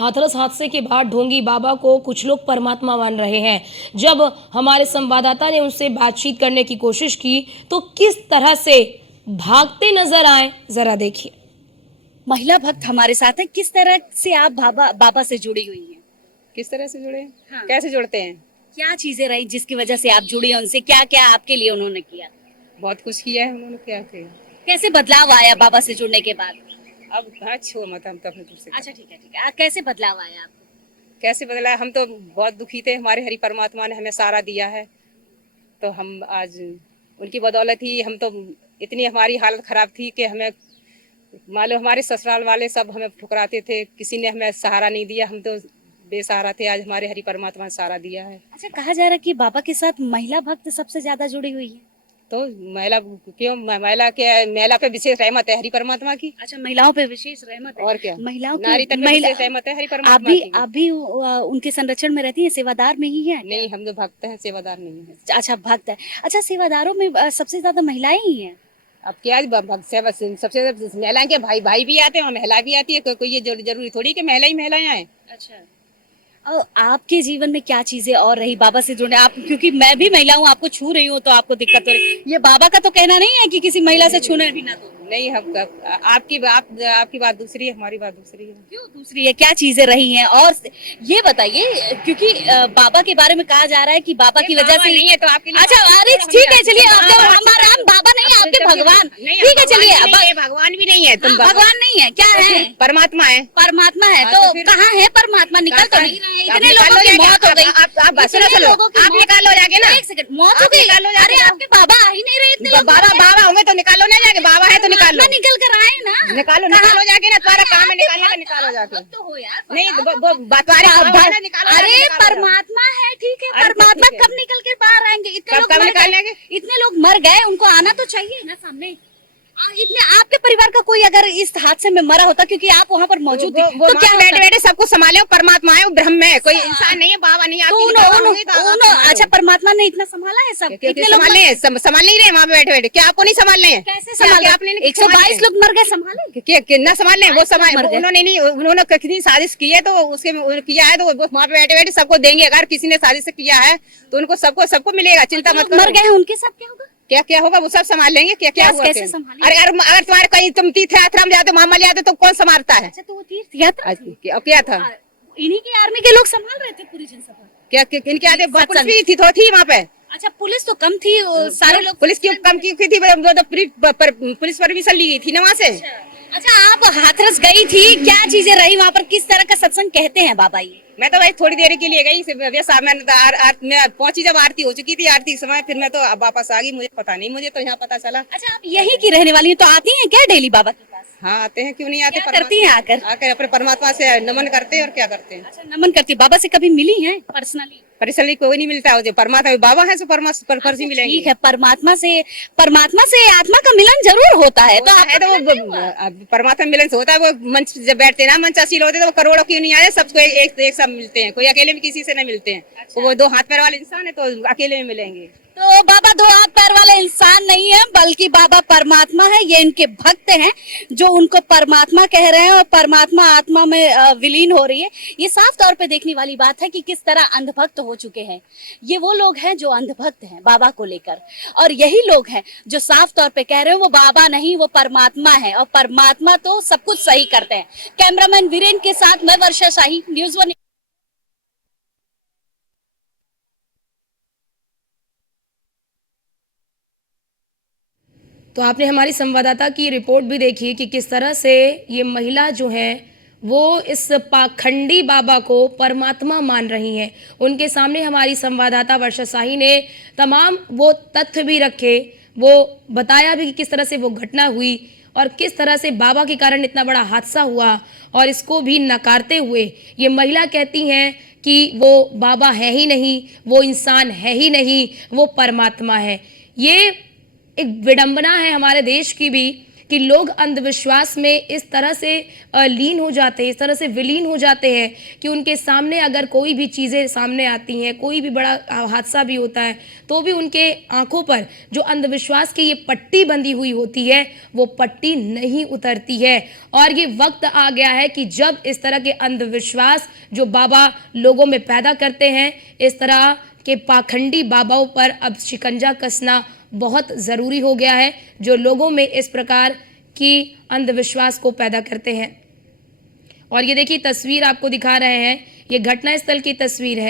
हाथरस हादसे के बाद ढोंगी बाबा को कुछ लोग परमात्मा मान रहे हैं। जब हमारे संवाददाता ने उनसे बातचीत करने की कोशिश की तो किस तरह से भागते नजर आए, जरा देखिए। महिला भक्त हमारे साथ है। किस तरह से आप बाबा से जुड़ी हुई हैं? किस तरह से जुड़े हैं? हाँ। कैसे जुड़ते हैं? क्या चीजें रही जिसकी वजह से आप जुड़ी हैं उनसे? क्या क्या आपके लिए उन्होंने किया? बहुत कुछ किया है उन्होंने, क्या किया। कैसे बदलाव आया बाबा से जुड़ने के बाद? अब हाँ छो मत हम तब तुझसे। अच्छा ठीक है। कैसे बदलाव आया आपको? कैसे बदला? हम तो बहुत दुखी थे, हमारे हरि परमात्मा ने हमें सहारा दिया है, तो हम आज उनकी बदौलत ही हम तो इतनी हमारी हालत खराब थी कि हमें मालूम हमारे ससुराल वाले सब हमें ठुकराते थे, किसी ने हमें सहारा नहीं दिया, हम तो बेसहारा थे। आज हमारे हरि परमात्मा ने सहारा दिया है। अच्छा, कहा जा रहा है कि बाबा के साथ महिला भक्त सबसे ज्यादा जुड़ी हुई है। तो महिला क्यों? महिला पे विशेष रहमत है हरि परमात्मा की। अच्छा, महिलाओं पे विशेष रहमत है। और क्या, महिलाओं नारी की तक पे विशेष रहमत है हरि परमात्मा की। आप भी उनके संरक्षण में रहती है, सेवादार में ही है? नहीं, हम तो भक्त हैं, सेवादार नहीं है। अच्छा, भक्त है। अच्छा, सेवादारों में सबसे ज्यादा महिलाएं ही हैं। अब क्या भक्त सेवा सबसे महिलाएं के भाई भाई भी आते हैं और महिला भी आती है, कोई ये जरूरी थोड़ी कि महिला ही महिलाएं आए। अच्छा, आपके जीवन में क्या चीजें और रही बाबा से जुड़ने? आप, क्योंकि मैं भी महिला हूँ, आपको छू रही हूँ तो आपको दिक्कत हो रही है। ये बाबा का तो कहना नहीं है कि किसी महिला से छूने भी ना दो। नहीं, हम आपकी बात दूसरी है, हमारी बात दूसरी है। क्यों दूसरी है? क्या चीजें रही हैं? और ये बताइए, क्योंकि बाबा के बारे में कहा जा रहा है कि बाबा की वजह से नहीं है तो आपके लिए। अच्छा, अरे ठीक है, चलिए। हमारा हम बाबा नहीं है, आपके भगवान। ठीक है, चलिए। भगवान भी नहीं है, तुम भगवान नहीं है, क्या है? परमात्मा है। परमात्मा है तो कहाँ है परमात्मा? निकल तो नहीं रहे। इतने लोगों की मौत हो गई। आप निकालो जाके ना। एक सेकंड, मौत हो गई। अरे आपके बाबा आ ही नहीं रहे। इतने लोग बाबा होंगे तो निकालो ना जाके, बाबा है तो निकालो। निकल कर आए ना। निकालो जाके ना, तुम्हारा काम है निकालने का, निकालो जाके। अब तो हो यार। नहीं वो बतवारे निकालो। अरे परमात्मा है, ठीक है। परमात्मा कब निकल के बाहर आएंगे? कब निकालेंगे? इतने लोग मर गए, उनको आना तो चाहिए ना सामने। इतने आपके परिवार का कोई अगर इस हादसे में मरा होता, क्योंकि आप वहाँ पर मौजूद थे, तो क्या बैठे सबको संभाले? परमात्मा है, वो ब्रह्म है, कोई इंसान नहीं है, बाबा नहीं। अच्छा, परमात्मा ने इतना संभाला है सब? संभाल नहीं रहे वहाँ पे बैठे बैठे? क्या आपको नहीं संभालने हैं? कैसे संभाले? आपने 122 लोग मर गए, संभाले? कितना संभाल लें? वो उन्होंने नहीं, उन्होंने कितनी साजिश की है तो उसके किया है, तो वहाँ पे बैठे बैठे सबको देंगे। अगर किसी ने साजिश किया है तो उनको सबको मिलेगा, चिंता मत करो। मर गए उनके साथ क्या होगा? क्या होगा? वो सब संभाल लेंगे। क्या हुआ? कैसे संभालेंगे? अगर तुम्हारे कहीं तुम तीर्थ यात्रा में जाते, मामा जाते, तो कौन संभालता है? अच्छा, तो वो तीर्थ यात्रा क्या था? इन्हीं की आर्मी के लोग संभाल रहे थे पूरी जनसभा। क्या इनके आगे पुलिस भी थी वहाँ पे? अच्छा, पुलिस तो कम थी, सारे लोग। पुलिस क्यों कम की थी? पुलिस परमिशन ली गई थी ना वहाँ से। अच्छा, आप हाथरस गई थी, क्या चीजें रही वहाँ पर? किस तरह का सत्संग कहते हैं बाबा ये? मैं तो भाई थोड़ी देर के लिए गई, मैं पहुंची जब आरती हो चुकी थी, आरती के समय फिर मैं तो वापस आ गई। मुझे पता नहीं, मुझे तो यहाँ पता चला। अच्छा, आप यहीं की रहने वाली हैं, तो आती हैं क्या डेली बाबा के पास? हाँ, आते हैं, क्यों नहीं आते। क्या करती हैं आकर अपने परमात्मा से नमन करते हैं और क्या करते हैं। अच्छा, नमन करती। बाबा से कभी मिली हैं पर्सनली? पर्सनली कोई नहीं मिलता है, परमात्मा बाबा है, फर्जी मिलेंगे। ठीक है, परमात्मा से आत्मा का मिलन जरूर होता है। तो परमात्मा मिलन से होता है। वो मंच जब बैठते हैं ना, मंच असील होते हैं, तो करोड़ों क्यों नहीं आए, सबको एक साथ मिलते हैं। कोई अकेले में किसी से नहीं मिलते हैं। अच्छा। वो दो हाथ पैर वाले इंसान है तो अकेले में मिलेंगे। तो बाबा दो हाथ पैर वाले इंसान नहीं है, बल्कि बाबा परमात्मा है। ये इनके भक्त हैं जो उनको परमात्मा कह रहे हैं, और परमात्मा आत्मा में विलीन हो रही है। ये साफ तौर पे देखने वाली बात है कि किस तरह अंधभक्त हो चुके हैं। ये वो लोग हैं जो अंधभक्त हैं बाबा को लेकर, और यही लोग हैं जो साफ तौर पे कह रहे हैं वो बाबा नहीं, वो परमात्मा है, और परमात्मा तो सब कुछ सही करते हैं। कैमरामैन वीरेन के साथ मैं वर्षा शाही, न्यूज़ 1। तो आपने हमारी संवाददाता की रिपोर्ट भी देखी कि किस तरह से ये महिला जो है वो इस पाखंडी बाबा को परमात्मा मान रही हैं। उनके सामने हमारी संवाददाता वर्षा शाही ने तमाम वो तथ्य भी रखे, वो बताया भी कि किस तरह से वो घटना हुई और किस तरह से बाबा के कारण इतना बड़ा हादसा हुआ। और इसको भी नकारते हुए ये महिला कहती हैं कि वो बाबा है ही नहीं, वो इंसान है ही नहीं, वो परमात्मा है। ये एक विडंबना है हमारे देश की भी कि लोग अंधविश्वास में इस तरह से लीन हो जाते हैं, इस तरह से विलीन हो जाते हैं कि उनके सामने अगर कोई भी चीज़ें सामने आती हैं, कोई भी बड़ा हादसा भी होता है, तो भी उनके आंखों पर जो अंधविश्वास की ये पट्टी बंधी हुई होती है, वो पट्टी नहीं उतरती है। और ये वक्त आ गया है कि जब इस तरह के अंधविश्वास जो बाबा लोगों में पैदा करते हैं, इस तरह के पाखंडी बाबाओं पर अब शिकंजा कसना बहुत ज़रूरी हो गया है, जो लोगों में इस प्रकार की अंधविश्वास को पैदा करते हैं। और ये देखिए तस्वीर आपको दिखा रहे हैं, ये घटनास्थल की तस्वीर है।